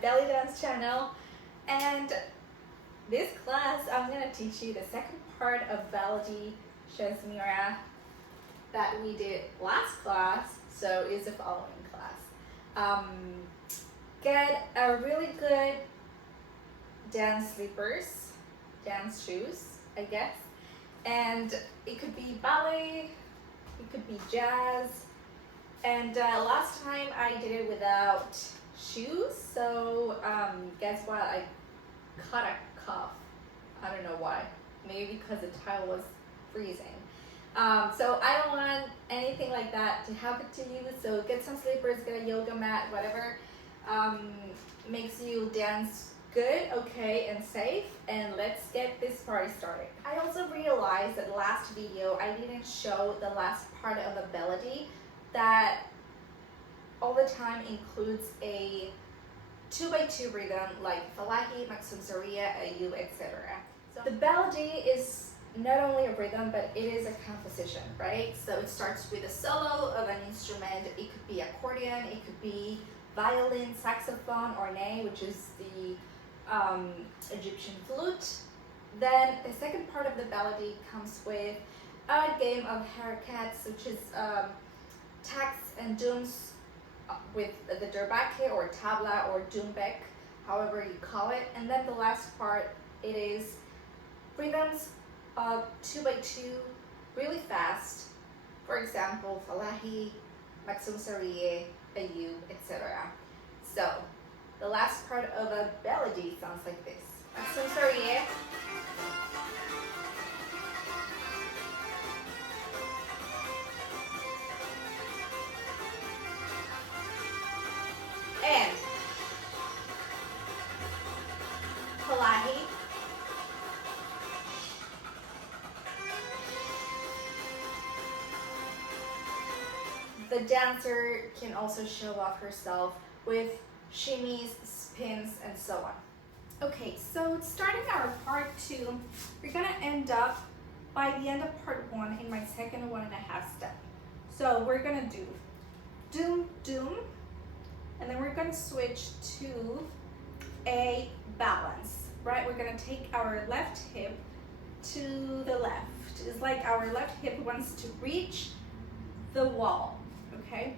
belly dance channel, and this class I'm gonna teach you the second part of Baladi Shazmira that we did last class, so is the following class. Get a really good dance slippers, dance shoes, I guess, and it could be ballet, it could be jazz, and last time I did it without shoes, so guess what, I caught a cough. I don't know why, maybe because the tile was freezing. So I don't want anything like that to happen to you, so get some slippers, get a yoga mat, whatever makes you dance good, okay, and safe, and let's get this party started. I also realized that last video I didn't show the last part of the Baladi that all the time includes a 2x2 rhythm like Falahi, Maksumsaria, Ayub, etc. So the Baladi is not only a rhythm, but it is a composition, right? So it starts with a solo of an instrument. It could be accordion, it could be violin, saxophone, or ney, which is the Egyptian flute. Then the second part of the Baladi comes with a game of harakats, which is taks and dooms with the derbake or tabla or doombek, however you call it. And then the last part, it is rhythms of 2x2 really fast. For example, Falahi, Maksumsaria, Ayub, etc. So the last part of a Baladi sounds like this. Maksumsaria, and Falahi, the dancer can also show off herself with shimmies, spins, and so on. Okay, so starting our part 2, we're gonna end up by the end of part 1 in my second 1.5 step. So we're gonna do doom, doom, and then we're gonna switch to a balance, right? We're gonna take our left hip to the left. It's like our left hip wants to reach the wall, okay?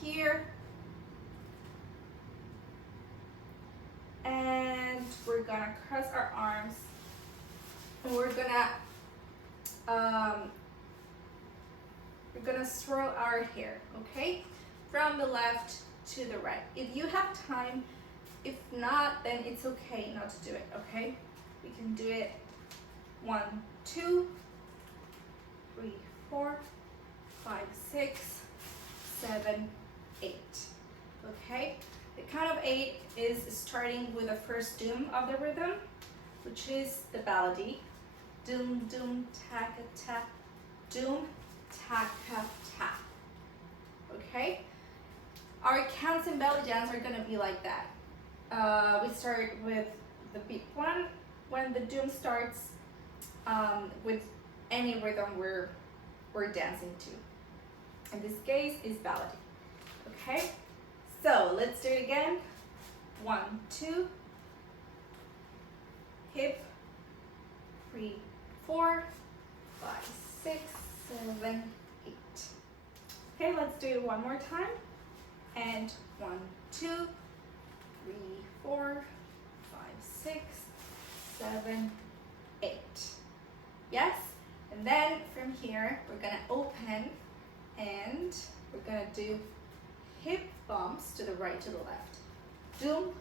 Here, and we're gonna cross our arms, and we're gonna swirl our hair, okay? From the left to the right. If you have time, if not, then it's okay not to do it, okay? We can do it 1, 2, 3, 4, 5, 6, 7, 8, okay? The count of 8 is starting with the first doom of the rhythm, which is the Baladi. Doom, doom, taka, ta, doom, taka, ta, okay? Our counts in belly dance are gonna be like that. We start with the beat 1 when the doom starts with any rhythm we're dancing to. In this case, is Baladi. Okay, so let's do it again. 1, 2, hip, 3, 4, 5, 6, 7, 8. Okay, let's do it one more time. And 1, 2, 3, 4, 5, 6, 7, 8. Yes? And then from here, we're gonna open and we're gonna do hip bumps to the right, to the left. Doom,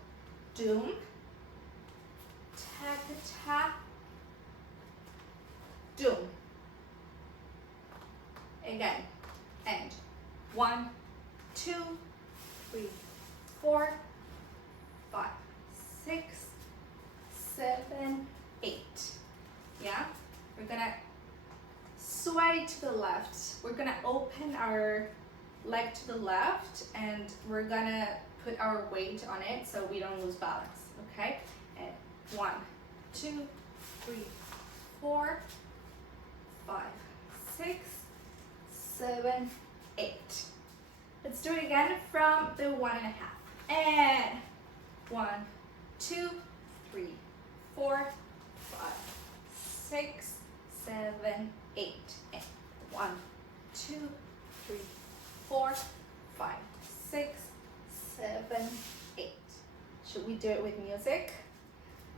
doom, taka, ta, doom. Again, and 1, 2, 3, 4, 5, 6, 7, 8. Yeah? We're gonna sway to the left. We're gonna open our leg to the left and we're gonna put our weight on it so we don't lose balance, okay? And 1, 2, 3, 4, 5, 6, 7, 8. Let's do it again from the 1.5. And 1, 2, 3, 4, 5, 6, 7, 8. And 1, 2, 3, 4, 5, 6, 7, 8. Should we do it with music?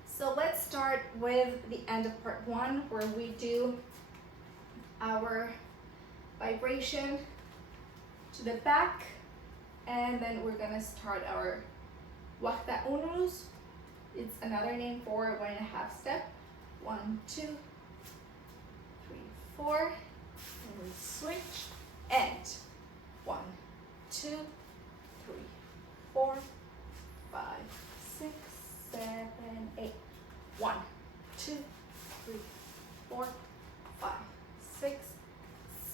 So let's start with the end of part 1, where we do our vibration to the back, and then we're gonna start our Wahda Unus. It's another name for 1.5 step. 1, 2, 3, 4, and we switch, and 1, 2, 3, 4, 5, 6, 7, 8. 1, 2, 3, 4, 5, 6,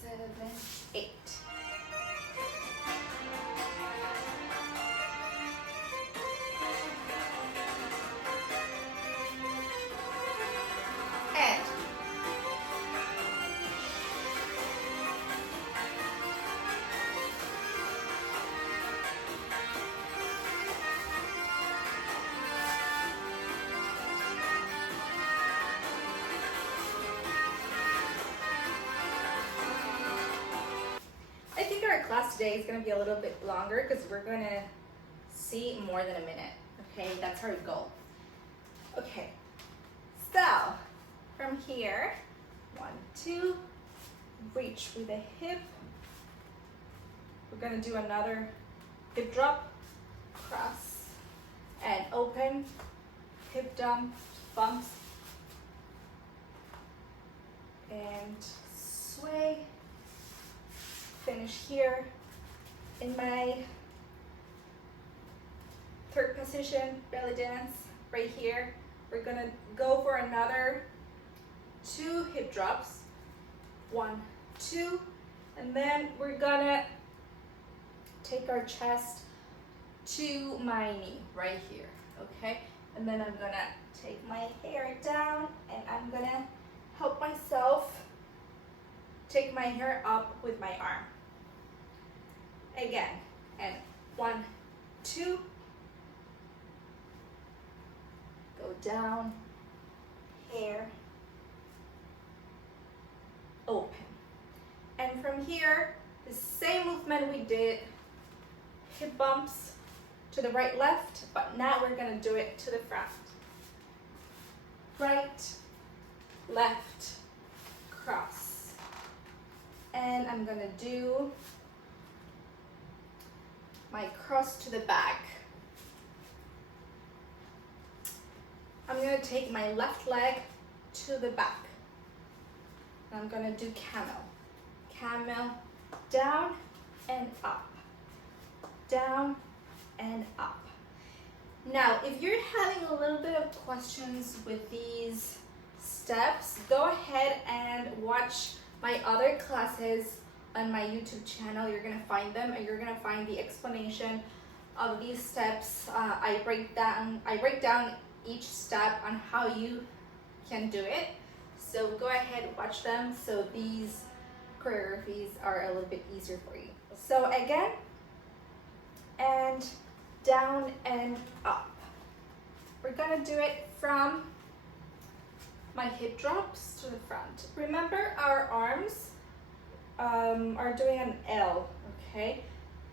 7, 8. And I think our class today is going to be a little bit longer because we're going to see more than a minute. Okay, that's our goal. Okay, so from here, 1, 2, reach with the hip. We're going to do another hip drop, cross, and open, hip dump, bumps, and sway. Finish here in my third position, belly dance, right here. We're gonna go for another 2 hip drops, 1, 2, and then we're gonna take our chest to my knee, right here, okay? And then I'm gonna take my hair down, and I'm gonna help myself take my hair up with my arm. Again, and 1, 2, go down, hair, open. And from here, the same movement we did, hip bumps to the right, left, but now we're gonna do it to the front. Right, left, cross. And I'm gonna do my cross to the back. I'm gonna take my left leg to the back. I'm gonna do camel. Camel, down and up. Down and up. Now, if you're having a little bit of questions with these steps, go ahead and watch my other classes on my YouTube channel. You're gonna find them, and you're gonna find the explanation of these steps. I break down each step on how you can do it. So go ahead and watch them, so these choreographies are a little bit easier for you. So again, and down and up. We're gonna do it from my hip drops to the front. Remember, our arms are doing an L, okay?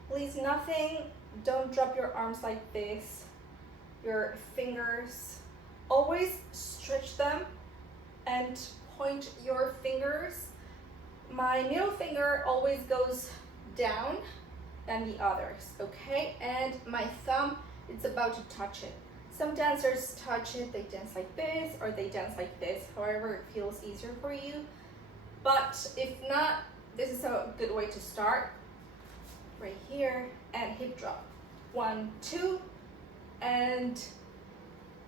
Please, don't drop your arms like this. Your fingers, always stretch them and point your fingers. My middle finger always goes down than the others, okay? And my thumb, it's about to touch it. Some dancers touch it, they dance like this, or they dance like this, however it feels easier for you. But if not, this is a good way to start. Right here, and hip drop. 1, 2, and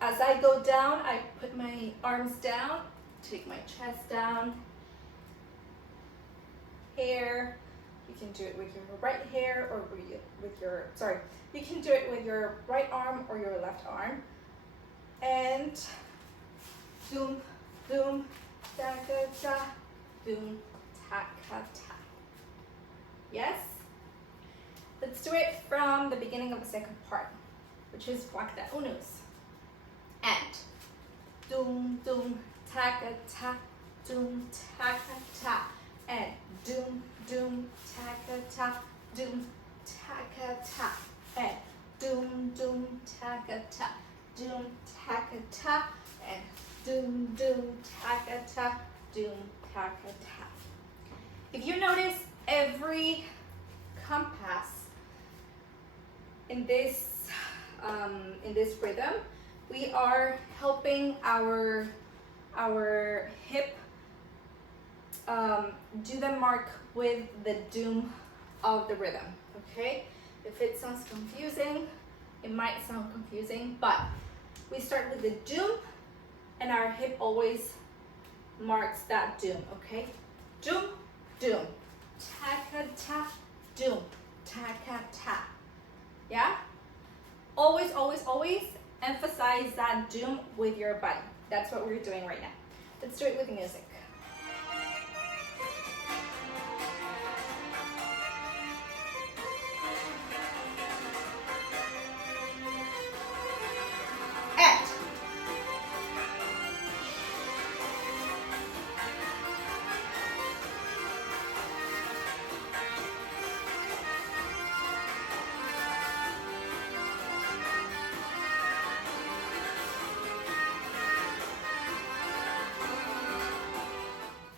as I go down, I put my arms down, take my chest down. Hair, you can do it with your right hair or you can do it with your right arm or your left arm. And zoom, zoom, da da da, zoom, ta ka ta. Yes? Let's do it from the beginning of the second part. which is flauta unus. And doom, doom, taka, ta, doom, taka, ta. And doom, doom, taka, ta, doom, taka, ta. And doom, doom, taka, ta, doom, taka, ta. And doom, doom, taka, ta, doom, taka, ta. If you notice, every compass in this rhythm, we are helping our hip do the mark with the doom of the rhythm. Okay, if it sounds confusing, it might sound confusing, but we start with the doom and our hip always marks that doom. Okay, doom, doom, taka ta, doom, taka ta. Yeah, always, always, always emphasize that doom with your body. That's what we're doing right now. Let's do it with music. And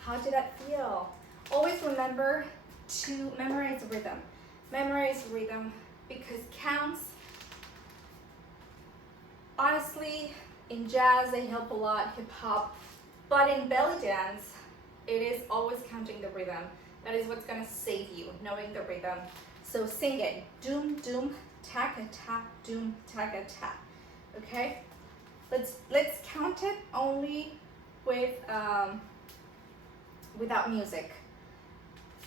how did that feel? Always remember to memorize rhythm. Memorize rhythm because counts, honestly, in jazz they help a lot, hip hop, but in belly dance, it is always counting the rhythm. That is what's gonna save you, knowing the rhythm. So sing it, doom, doom, taka, ta, doom, taka, ta. Okay? Let's count it only with without music.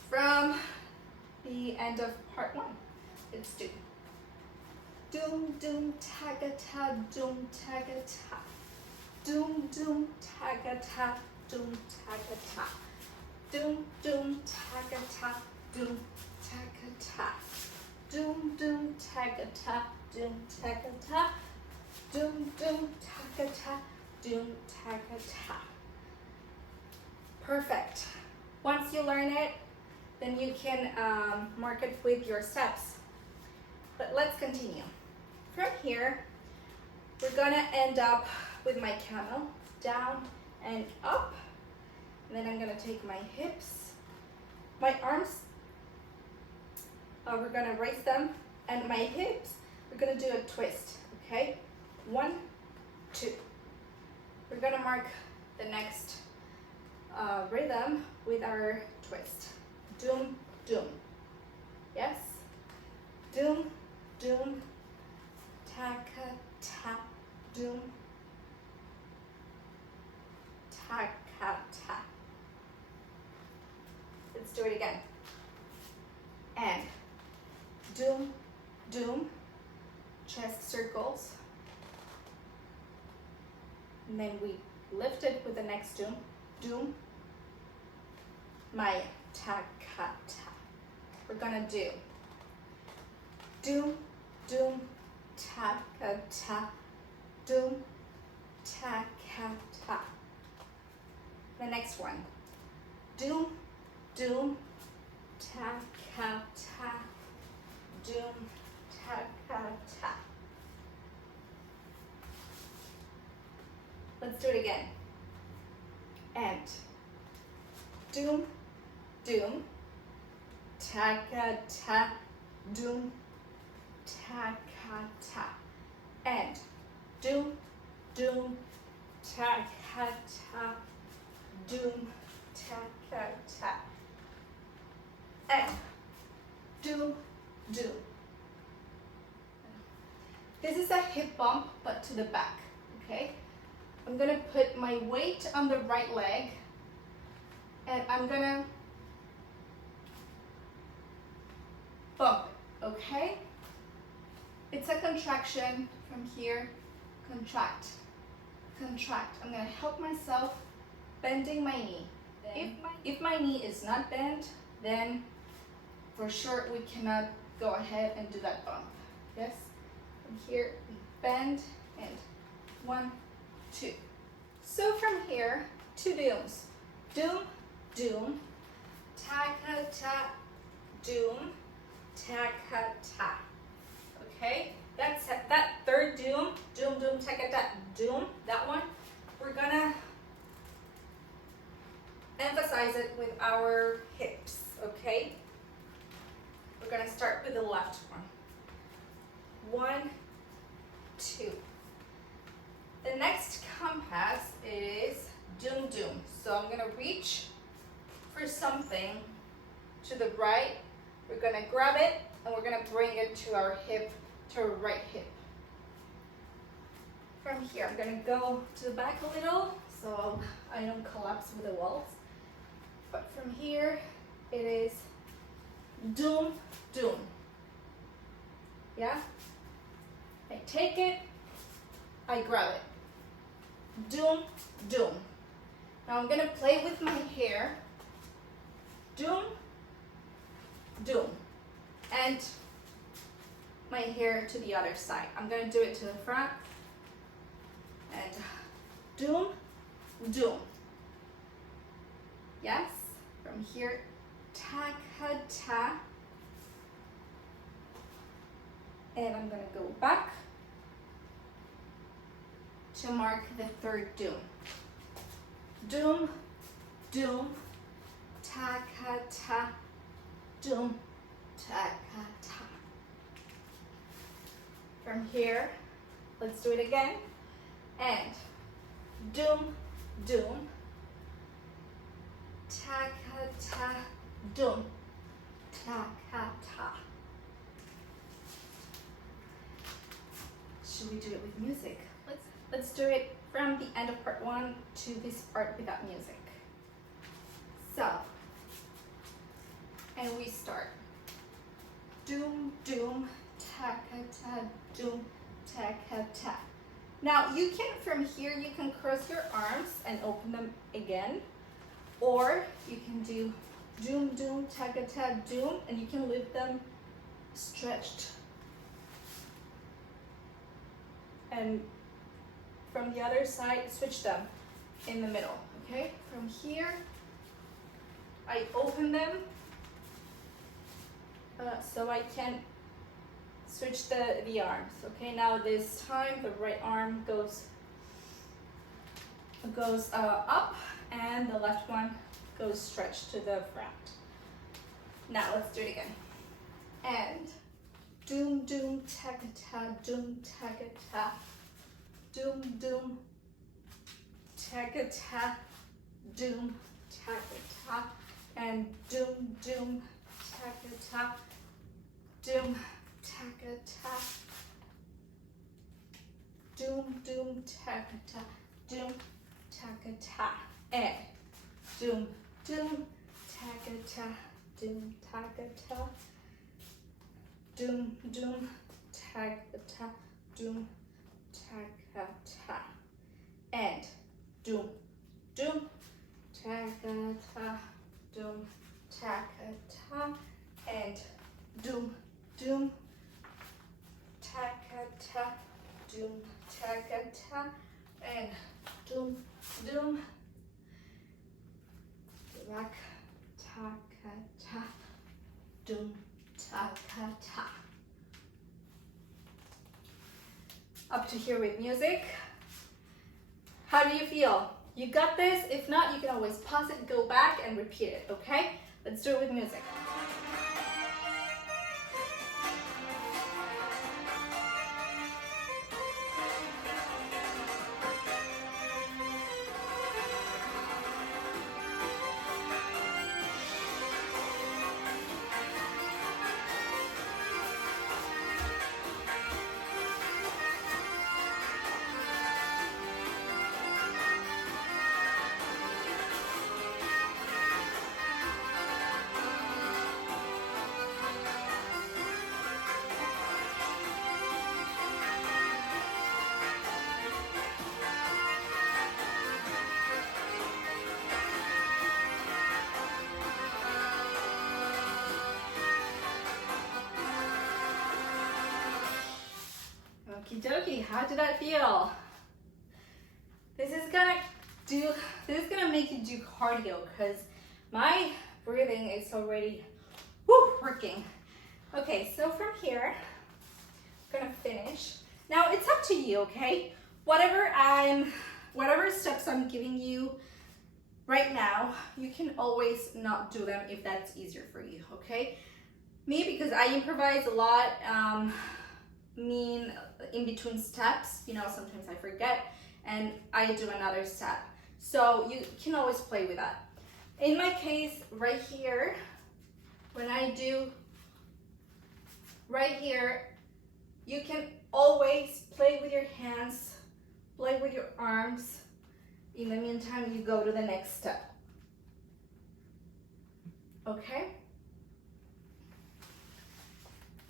From the end of part 1, let's do doom, doom, taka, ta, doom, taka, ta. Doom, doom, taka, ta, doom, taka, ta. Doom, doom, taka, ta, doom, taka, ta. Doom, doom, taka, ta, doom, taka, ta. Doom, doom, taka, ta, doom, taka, ta. Perfect. Once you learn it, then you can mark it with your steps. But let's continue. From here, we're gonna end up with my camel, down and up. And then I'm gonna take my hips, my arms, we're gonna raise them, and my hips, we're gonna do a twist, okay? 1, 2. We're gonna mark the next rhythm with our twist. Doom, doom. Yes? Doom, doom, taka, ta, doom, taka, ta. Let's do it again. And doom, doom, chest circles. And then we lift it with the next doom, doom, my taka, ta. We're gonna do doom, doom, taka, ta, doom, taka, ta. The next one, doom, doom, taka, ta, doom, taka, ta. Let's do it again. And doom, doom, taka, ta, doom, taka, ta. And doom, doom, taka, ta, doom, taka, ta. And doom, doom. This is a hip bump, but to the back, okay? I'm gonna put my weight on the right leg, and I'm gonna bump it, okay? It's a contraction from here, contract, contract. I'm gonna help myself bending my knee. If my knee is not bent, then for sure we cannot go ahead and do that bump, yes? From here, we bend and 1, 2. So from here, 2 dooms. Doom, doom, ta-ka-ta, doom, ta-ka-ta. Okay, that's that third doom, doom, doom, ta-ka-ta, doom, that one, we're gonna emphasize it with our hips, okay? We're gonna start with the left one. 1, 2. The next compass is doom, doom. So I'm gonna reach for something to the right. We're gonna grab it and we're gonna bring it to our hip, to our right hip. From here, I'm gonna go to the back a little so I don't collapse with the walls. But from here, it is doom, doom. Yeah? I take it, I grab it. Doom, doom. Now I'm gonna play with my hair. Doom, doom. And my hair to the other side. I'm gonna do it to the front. And doom, doom. Yes? From here, ta-ka-ta. And I'm gonna go back to mark the third doom. Doom, doom, ta-ka-ta, doom, ta-ka-ta. From here, let's do it again. And doom, doom, ta-ka-ta, doom, ta-ka-ta. Should we do it with music? Let's do it from the end of part 1 to this part without music. So, and we start. Doom, doom, ta-ka-ta, doom, ta-ka-ta. Now you can, from here, you can cross your arms and open them again. Or you can do doom, doom, ta-ka-ta, doom, and you can leave them stretched. And from the other side, switch them in the middle, okay? From here, I open them so I can switch the arms, okay? Now this time, the right arm goes up and the left one goes stretched to the front. Now let's do it again. And doom, doom, ta-ka-ta, doom, ta-ka-ta. Doom, doom, ta-ka-ta, doom, ta-ka-ta, and doom, doom, ta-ka-ta, doom, ta-ka-ta, doom, doom, ta-ka-ta, doom, ta-ka-ta, and doom, doom, ta-ka-ta, doom, ta-ka-ta, doom, doom, ta-ka-ta, doom, ta-ka-ta, and doom, doom, ta-ka-ta, doom, ta-ka-ta, and doom, doom, ta-ka-ta, doom, ta-ka-ta, and doom, doom, back, ta-ka-ta, doom, ta-ka-ta. Up to here with music. How do you feel? You got this? If not, you can always pause it, go back and repeat it, okay? Let's do it with music. Okie dokie, how did that feel? This is gonna make you do cardio because my breathing is already working. Okay, so from here, I'm gonna finish. Now it's up to you, okay? Whatever steps I'm giving you right now, you can always not do them if that's easier for you, okay? Me, because I improvise a lot, in between steps, you know, sometimes I forget and I do another step. So you can always play with that. In my case, right here, when I do right here, you can always play with your hands, play with your arms. In the meantime, you go to the next step. Okay?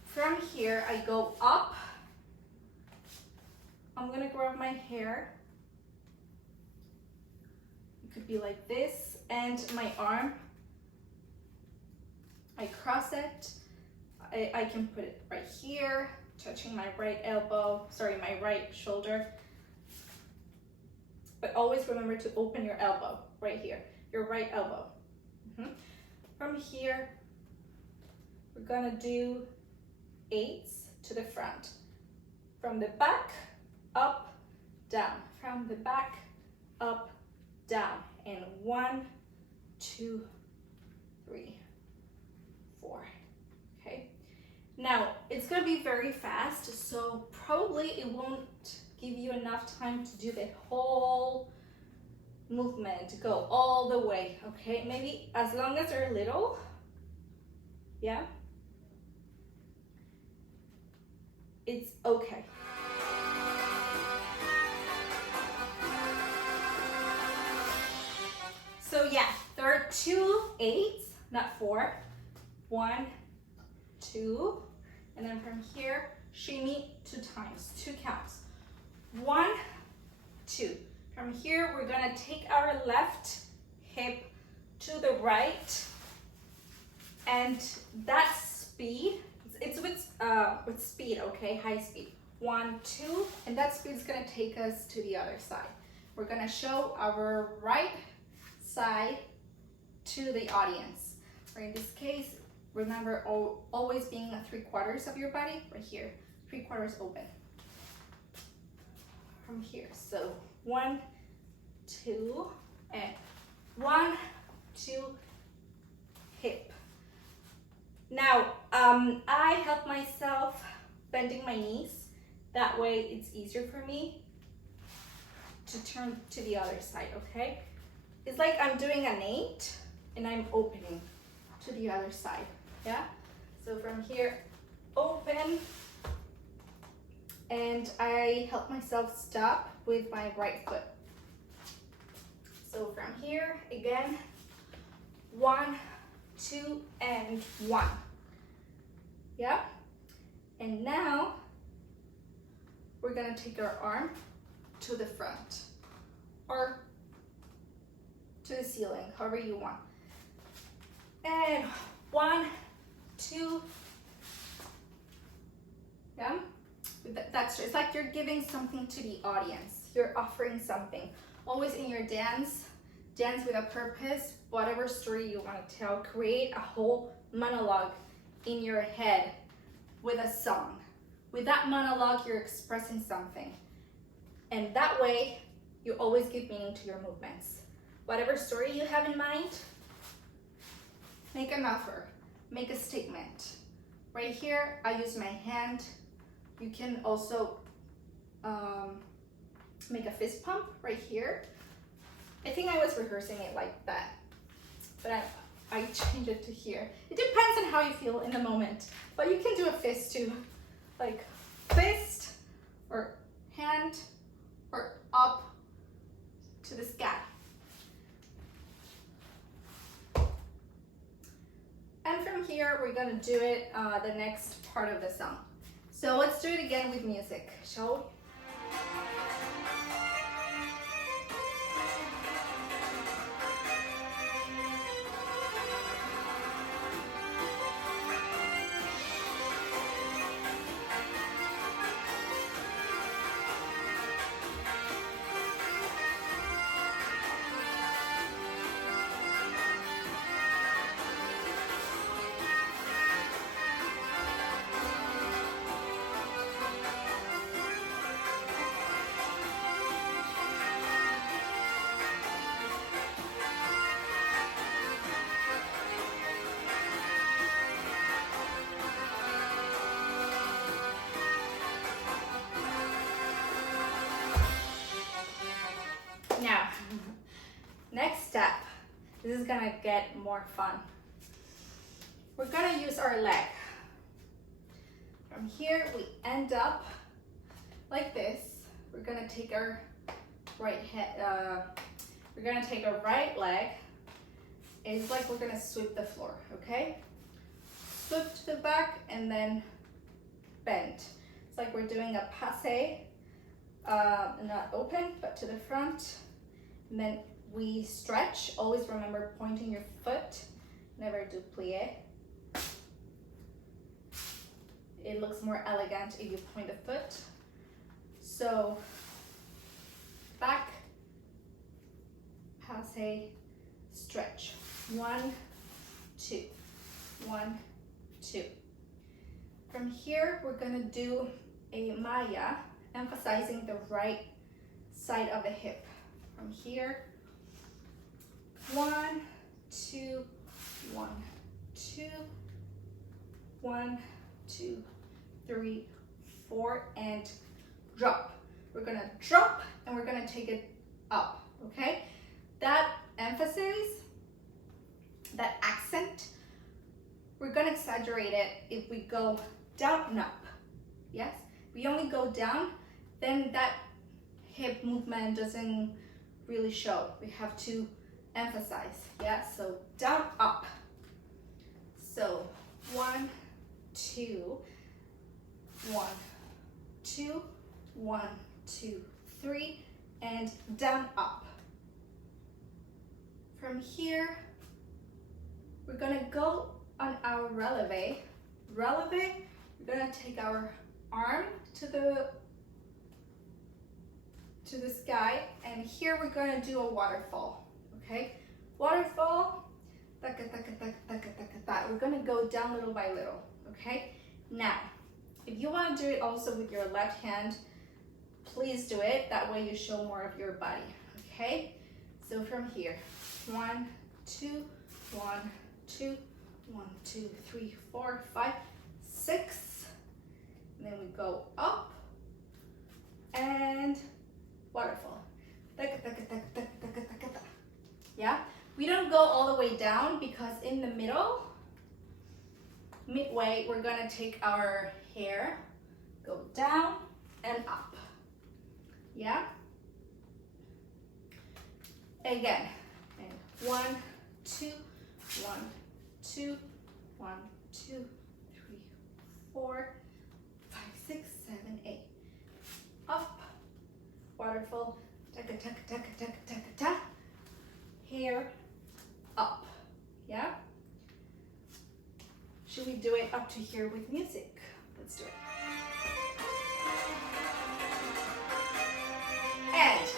From here, I go up. I'm gonna grab my hair. It could be like this, and my arm. I cross it. I can put it right here, touching my right elbow, sorry, my right shoulder. But always remember to open your elbow, right here, your right elbow. From here, we're gonna do 8s to the front. From the back, up, down. From the back, up, down. And 1, 2, 3, 4. Okay. Now, it's gonna be very fast, so probably it won't give you enough time to do the whole movement, go all the way, okay? Maybe as long as they're little, yeah? It's okay. So yeah, there are 2 8s, not 4. 1, 2, and then from here, shimmy 2 times, 2 counts. 1, 2. From here, we're gonna take our left hip to the right, and that speed, it's with speed, okay, high speed. 1, 2, and that speed is gonna take us to the other side. We're gonna show our right side to the audience. Or in this case, remember always being 3/4 of your body, right here, 3/4 open. From here, so 1, 2, and 1, 2, hip. Now, I help myself bending my knees. That way it's easier for me to turn to the other side, okay? It's like I'm doing an 8 and I'm opening to the other side, yeah? So from here, open, and I help myself stop with my right foot. So from here, again, 1, 2, and 1. Yeah? And now, we're gonna take our arm to the front, or to the ceiling, however you want. And 1, 2, yeah? That's it's like you're giving something to the audience. You're offering something. Always in your dance with a purpose, whatever story you want to tell, create a whole monologue in your head with a song. With that monologue, you're expressing something. And that way, you always give meaning to your movements. Whatever story you have in mind, make an offer, make a statement. Right here, I use my hand. You can also make a fist pump right here. I think I was rehearsing it like that, but I changed it to here. It depends on how you feel in the moment, but you can do a fist too, like fist or hand or up to the sky. And from here, we're gonna do it the next part of the song. So let's do it again with music, shall we? Next step, this is gonna get more fun. We're gonna use our leg. From here, we end up like this. We're gonna take our right leg. It's like we're gonna sweep the floor, okay? Sweep to the back and then bend. It's like we're doing a passe, not open, but to the front. And then we stretch. Always remember pointing your foot. Never do plie. It looks more elegant if you point the foot. So back, passe, stretch. 1, 2, 1, 2. From here, we're gonna do a Maya, emphasizing the right side of the hip. From here, 1, 2, 1, 2, 1, 2, 3, 4, and drop. We're gonna drop and we're gonna take it up, okay? That emphasis, that accent, we're gonna exaggerate it if we go down and up, yes? If we only go down, then that hip movement doesn't really show. We have to emphasize, yeah? So down, up. So 1, 2, 1, 2, 1, 2, 3, and down, up. From here, we're gonna go on our releve. Releve, we're gonna take our arm to the sky, and here we're gonna do a waterfall, okay? Waterfall, taka, taka, taka, taka, taka, taka. We're gonna go down little by little, okay? Now, if you wanna do it also with your left hand, please do it. That way you show more of your body, okay? So from here, 1, 2, 1, 2, 1, 2, 3, 4, 5, 6. And then we go up and waterfall. Yeah? We don't go all the way down because in the middle, midway, we're gonna take our hair, go down and up. Yeah? Again. And 1, 2, 1, 2, 1, 2, 3, 4, 5, 6, 7, 8. Up. Waterfall. Taka, taka, taka, taka, taka, taka. Hair up. Yeah? Should we do it up to here with music? Let's do it. And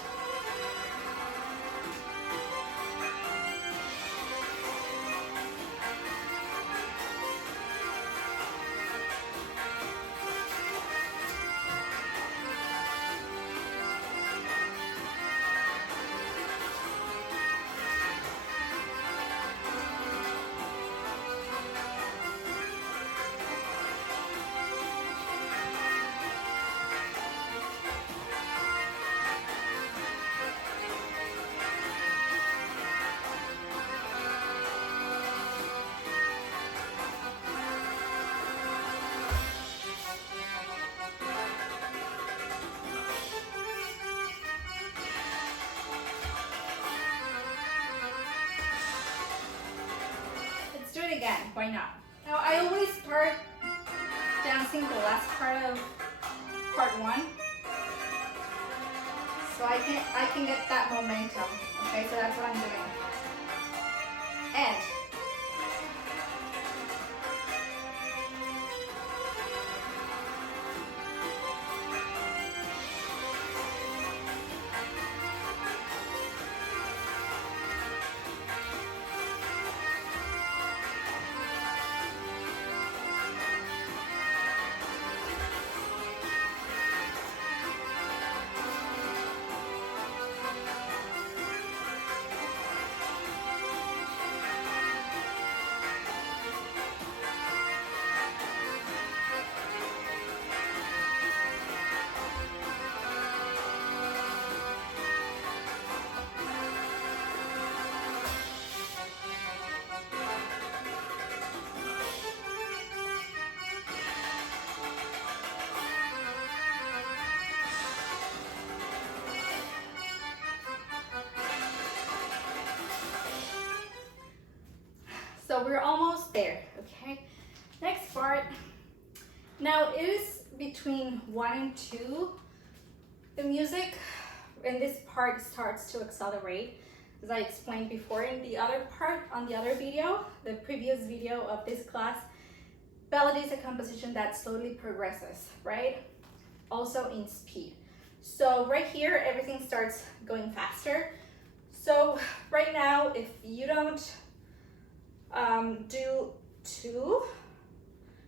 do it again, why not? Now I always start dancing the last part of part 1. So I can get that momentum. Okay, so that's what I'm doing. And there, okay? Next part. Now it is between 1 and 2. The music in this part starts to accelerate, as I explained before in the other part, on the other video, the previous video of this class. Baladi is a composition that slowly progresses, right? Also in speed. So right here, everything starts going faster. So right now, if you don't do 2,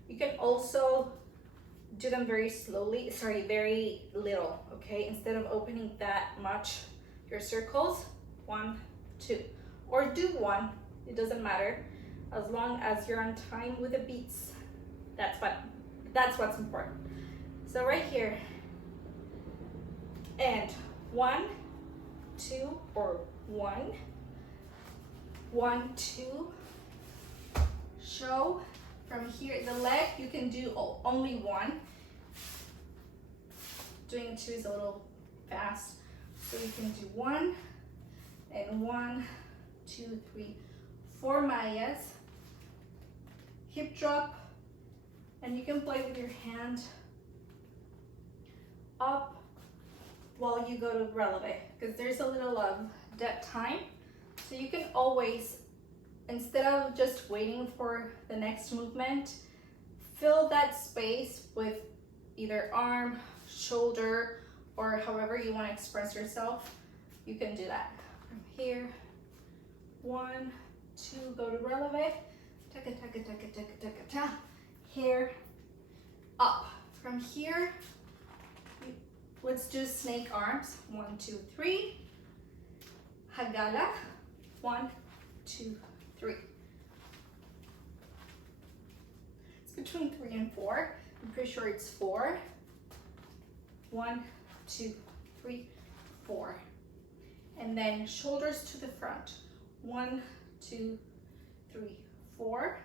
you can also do them very slowly, very little, okay? Instead of opening that much your circles, 1, 2, or do 1, it doesn't matter, as long as you're on time with the beats. That's what's important. So right here, and 1, 2, or 1, 1, 2, show. From here, the leg, you can do only 1. Doing 2 is a little fast, so you can do 1, and 1, 2, 3, 4 mayas, hip drop, and you can play with your hand up while you go to releve, because there's a little dead time, so you can always, instead of just waiting for the next movement, fill that space with either arm, shoulder, or however you want to express yourself. You can do that. From here, 1, 2, go to releve, taka, taka, taka, taka, taka, ta, here, up. From here, let's do snake arms. 1, 2, 3, hagala, 1, 2, 3. It's between 3 and 4. I'm pretty sure it's 4. 1, 2, 3, 4. And then shoulders to the front. 1, 2, 3, 4.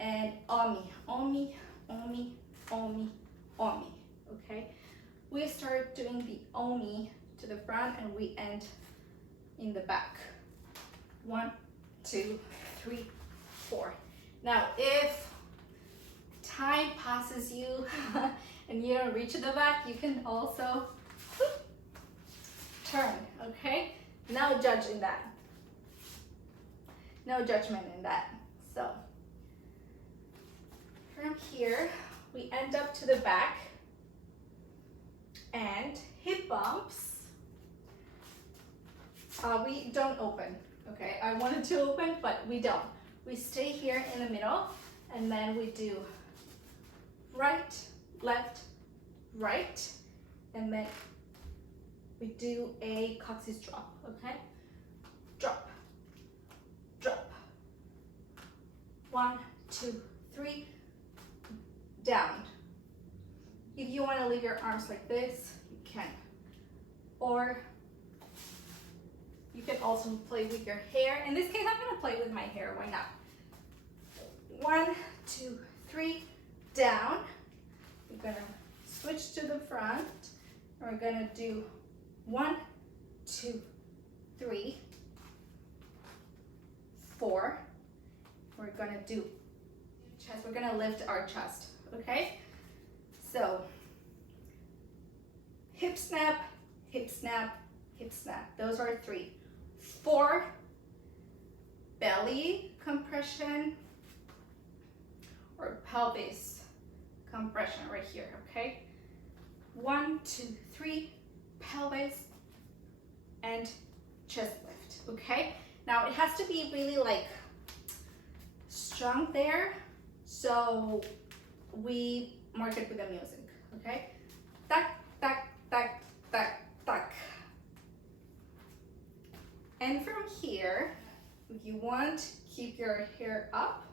And omi, omi, omi, omi, omi. Okay? We start doing the omi to the front and we end in the back. 1, 2, 3, 4. Now, if time passes you and you don't reach the back, you can also turn, okay? No judge in that. No judgment in that. So, from here, we end up to the back and hip bumps. We don't open. Okay, I wanted to open, but we don't. We stay here in the middle, and then we do right, left, right, and then we do a coccyx drop, okay? Drop, drop. 1, 2, 3, down. If you want to leave your arms like this, you can. Or you can also play with your hair. In this case, I'm going to play with my hair. Why not? 1, 2, 3, down. We're going to switch to the front. We're going to do 1, 2, 3, 4. We're going to do chest. We're going to lift our chest. Okay? So, hip snap, hip snap, hip snap. Those are 3. 4, belly compression or pelvis compression right here, okay? 1, 2, 3, pelvis and chest lift, okay? Now it has to be really like strong there, so we mark it with the music, okay? Tak, tak, tak, tak, tak. And from here, if you want, keep your hair up.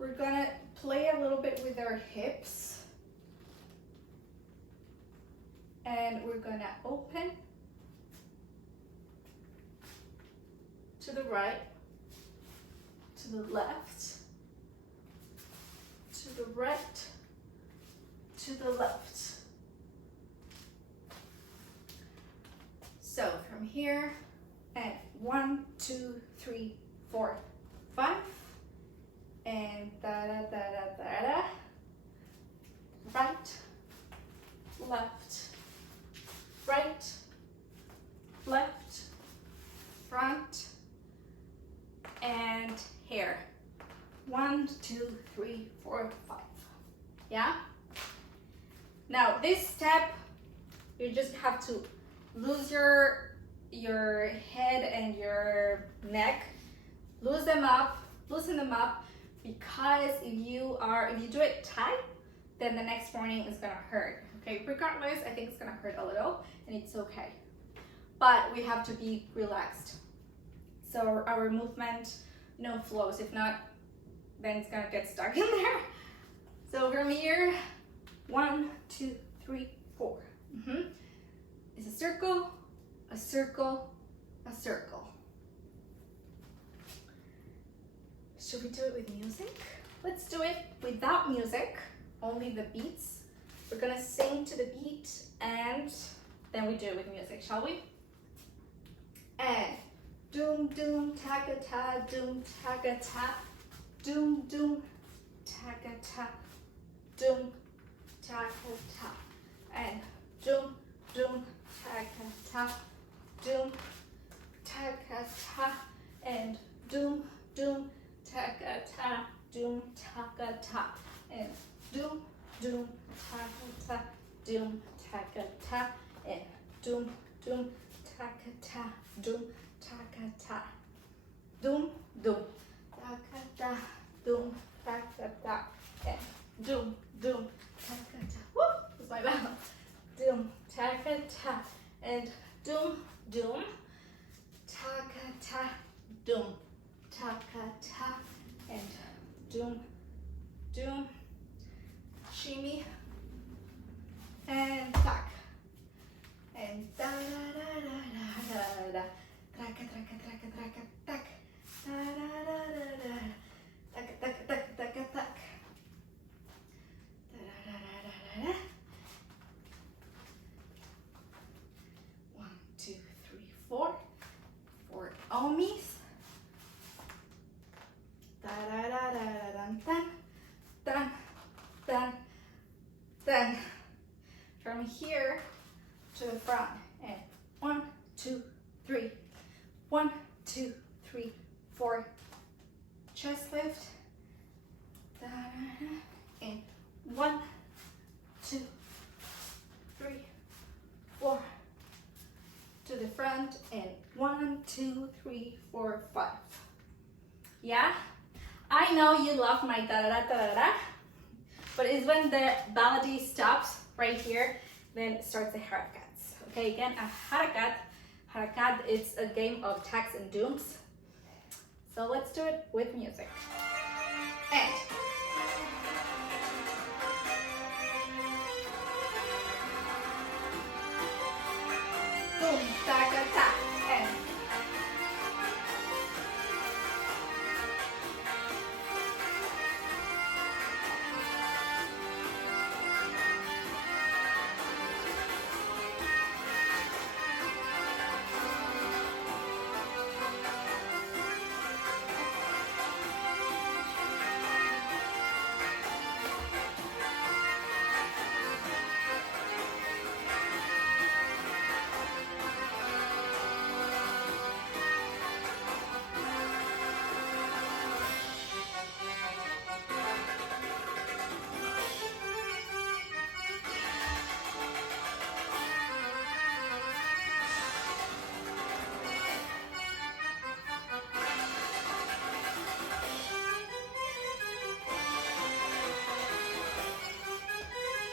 We're gonna play a little bit with our hips. And we're gonna open to the right, to the left, to the right, to the left. So from here, and 1, 2, 3, 4, 5, and da da da da da da. Right, left, right, left, front, and here. 1, 2, 3, 4, 5. Yeah? Now this step, you just have to lose your head and your neck. Loosen them up, because if you do it tight, then the next morning is gonna hurt. Okay, regardless, I think it's gonna hurt a little, and it's okay. But we have to be relaxed, so our movement, flows. If not, then it's gonna get stuck in there. So from here, 1, 2, 3, 4. It's a circle, a circle, a circle. Should we do it with music? Let's do it without music, only the beats. We're gonna sing to the beat, and then we do it with music, shall we? And doom doom taka ta, doom taka ta, doom doom taka ta, doom taka ta, and doom doom taka ta, doom taka ta, and doom doom taka ta, doom taka ta, and doom doom taka ta, doom taka ta, and doom doom taka ta, doom taka ta, doom doom taka ta, doom taka ta, and doom doom taka ta. Woo! That's my balance. Doom taka ta, and doom doom taka ta, doom taka ta, and doom doom shimmy and tack, and da da da da da da da, traka traka traka traka tack, da da da da da, taka taka taka taka tack, da da da da da da. 1, 2, 3, 4, 4 ohms. Da da da da da dun dun dun dun dun. From here to the front, and 1, 2, 3, 1, 2, 3, 4. Chest lift. Da, da, da. And 1, 2, 3, 4. To the front, and 1, 2, 3, 4, 5. Yeah? I know you love my da da da da da, but it's when the baladi stops right here, then it starts the harakats. Okay, again, a harakat is a game of tacks and dooms. So let's do it with music. And boom, ta ta ta, and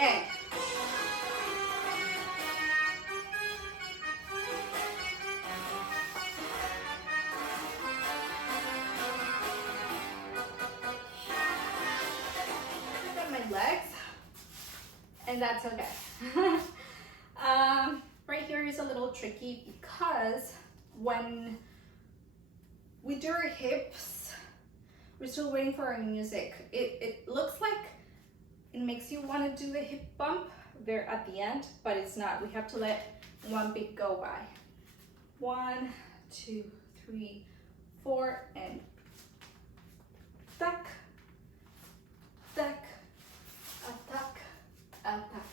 and look at my legs, and that's okay. Right here is a little tricky because when we do our hips, we're still waiting for our music. It looks like it makes you want to do the hip bump there at the end, but it's not. We have to let one beat go by. 1, 2, 3, 4, and attack, attack, attack, attack.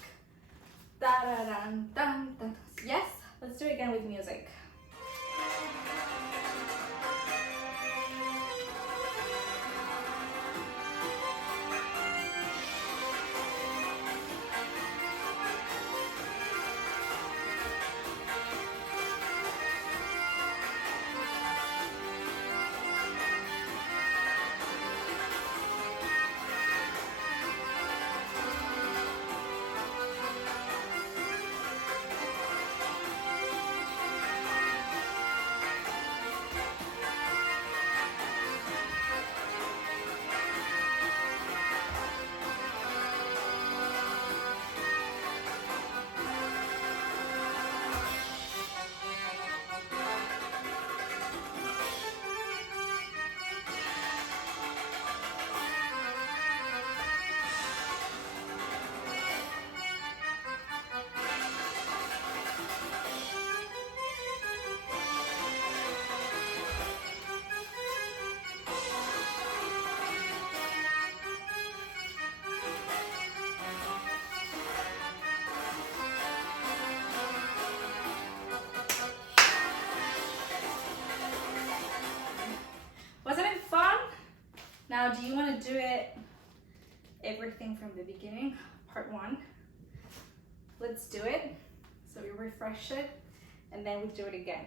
Da da dun dun dun. Yes, let's do it again with music. Wasn't it fun? Now, do you want to do it everything from the beginning, part 1? Let's do it. So we refresh it and then we do it again.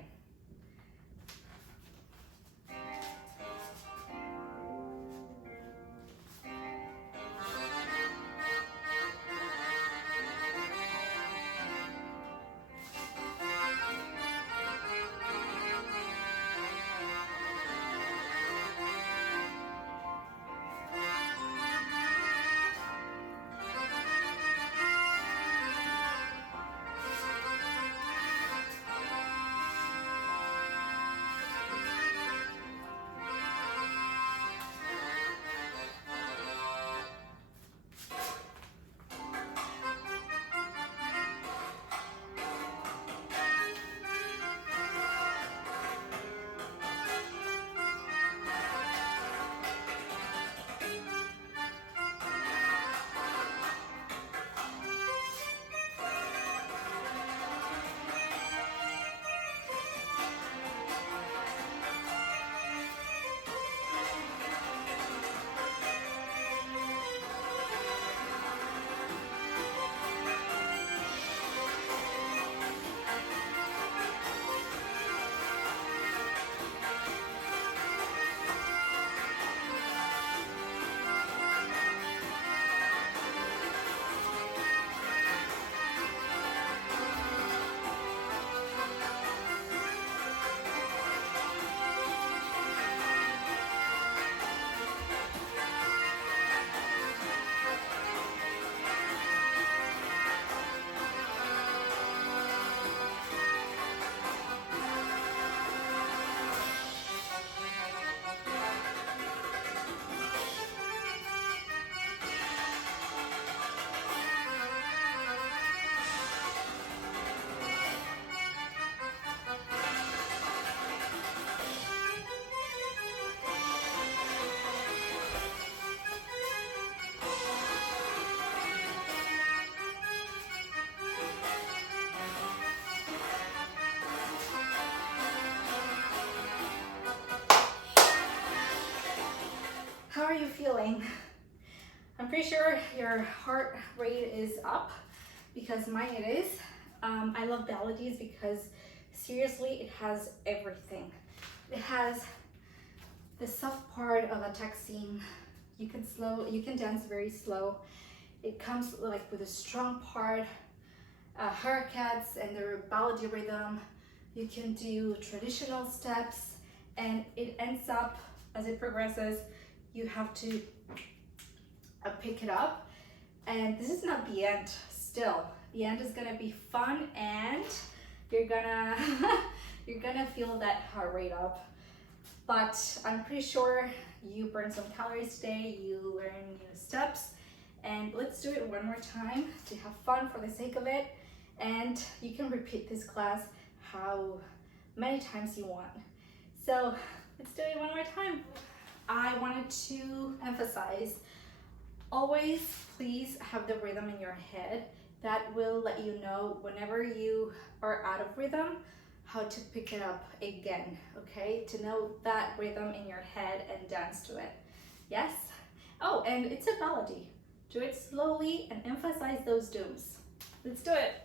How are you feeling? I'm pretty sure your heart rate is up because mine it is. I love Baladies because seriously, it has everything. It has the soft part of a tech scene. You can dance very slow. It comes like with a strong part, haircuts and the Baladi rhythm. You can do traditional steps, and it ends up as it progresses. You have to pick it up, and this is not the end. Still, the end is gonna be fun, and you're gonna you're gonna feel that heart rate up. But I'm pretty sure you burned some calories today. You learned new steps, and let's do it one more time to have fun for the sake of it. And you can repeat this class how many times you want. So let's do it one more time. I wanted to emphasize, always please have the rhythm in your head. That will let you know whenever you are out of rhythm, how to pick it up again, okay? To know that rhythm in your head and dance to it. Yes? Oh, and it's a baladi. Do it slowly and emphasize those dooms. Let's do it.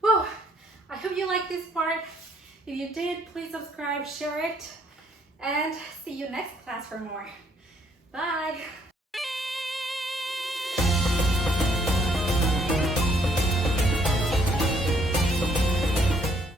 Whoa, I hope you liked this part. If you did, please subscribe, share it, and see you next class for more. Bye.